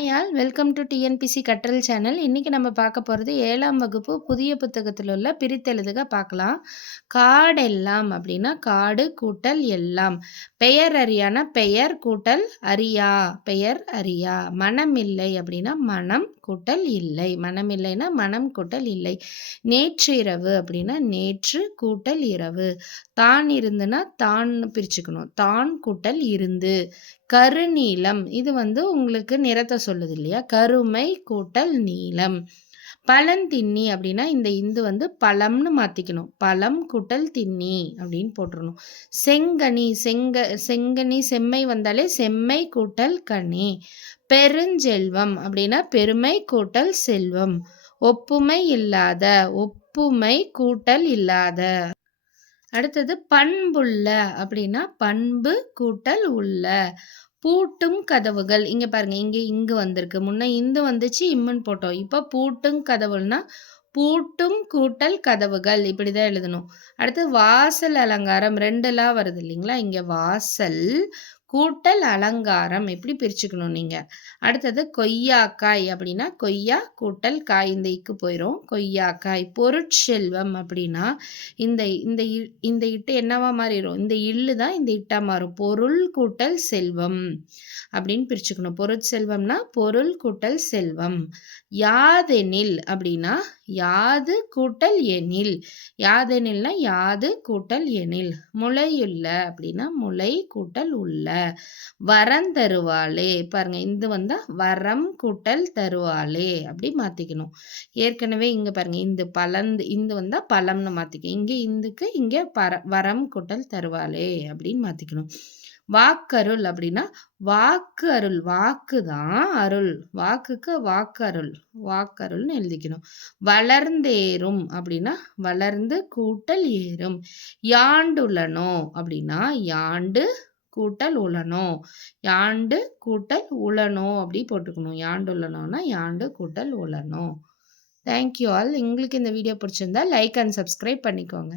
Hi all welcome to TNPC கற்றல் channel இன்றைக்கி நம்ம பார்க்க போகிறது ஏழாம் வகுப்பு புதிய புத்தகத்தில் உள்ள பிரித்தெழுதுக பார்க்கலாம். காடெல்லாம் அப்படின்னா காடு கூட்டல் எல்லாம். பெயர் அறியான பெயர் கூட்டல் அறியா. பெயர் அறியா. மனம் இல்லை அப்படின்னா மனம் கூட்டல் இல்லை. மனம் இல்லைன்னா மனம் கூட்டல் இல்லை. நேற்று இரவு அப்படின்னா நேற்று கூட்டல் இரவு. தான் இருந்துன்னா தான் பிரிச்சுக்கணும். தான் கூட்டல் இருந்து. கருநீலம். இது வந்து உங்களுக்கு நிறத்தை சொல்லுது இல்லையா? கருமை கூட்டல் நீளம் பழந்தின்னி அப்படின்னா இந்த இந்து வந்து பழம்னு மாற்றிக்கணும் பழம் கூட்டல் தின்னி அப்படின்னு போட்டுருணும் செங்கனி செங்க செங்கனி செம்மை வந்தாலே செம்மை கூட்டல் கனி பெருஞ்செல்வம் அப்படின்னா பெருமை கூட்டல் செல்வம். ஒப்புமை இல்லாத ஒப்புமை கூட்டல் இல்லாத. அடுத்தது பண்புள்ள அப்படின்னா பண்பு கூட்டல் உள்ள. பூட்டும் கதவுகள். இங்கே பாருங்க இங்கே இங்கு வந்திருக்கு. முன்ன இந்து வந்துச்சு இம்முன்னு போட்டோம். இப்போ பூட்டும் கதவுன்னா பூட்டும் கூட்டல் கதவுகள். இப்படி தான் எழுதணும். அடுத்து வாசல் அலங்காரம். ரெண்டுலாம் வருது இல்லைங்களா? இங்கே வாசல் கூட்டல் அலங்காரம். எப்படி பிரிச்சுக்கணும் நீங்கள் அடுத்தது கொய்யாக்காய் அப்படின்னா கொய்யா கூட்டல் காய் இந்த இக்கு போயிடும் கொய்யாக்காய் பொருட்செல்வம் அப்படின்னா இந்த இந்த இந்த இட்டு என்னவா மாறிடும் இந்த இல்லு தான் இந்த இட்டா மாறும். பொருள் கூட்டல் செல்வம் அப்படின்னு பிரிச்சுக்கணும். பொருட்செல்வம்னா பொருள் கூட்டல் செல்வம். யாதெனில் அப்படின்னா யாது கூட்டல் எனில். யாதெனில்னா யாது கூட்டல் எனில். முளையுள்ள அப்படின்னா முளை கூட்டல் உள்ள. வரம் தருவாளே. பாருங்க இது வந்தா வரம் கூட்டல் தருவாளே அப்படி மாத்திக்கணும். ஏற்கனவே இங்க பாருங்க இந்த பலந்து இந்த வந்தா பழம்னு மாத்திக்கணும். இங்க இந்துக்கு இங்க பர வரம் கூட்டல் தருவாளே அப்படின்னு மாத்திக்கணும். வாக்கருள் அப்படின்னா வாக்கு அருள் வாக்கு தான் அருள். வாக்குக்கு வாக்கு அருள் வாக்கருள்னு எழுதிக்கணும். வளர்ந்தேறும் அப்படின்னா வளர்ந்து கூட்டல் ஏறும். யாண்டுள்ளனோ அப்படின்னா யாண்டு கூட்டல் உளனோ யாண்டு கூட்டல் உளனோ அப்படி போட்டுக்கணும். யாண்டு உளனோனா யாண்டு கூட்டல் உளனோ தேங்க்யூ ஆல் எங்களுக்கு இந்த வீடியோ பிடிச்சிருந்தா லைக் அண்ட் சப்ஸ்கிரைப் பண்ணிக்கோங்க.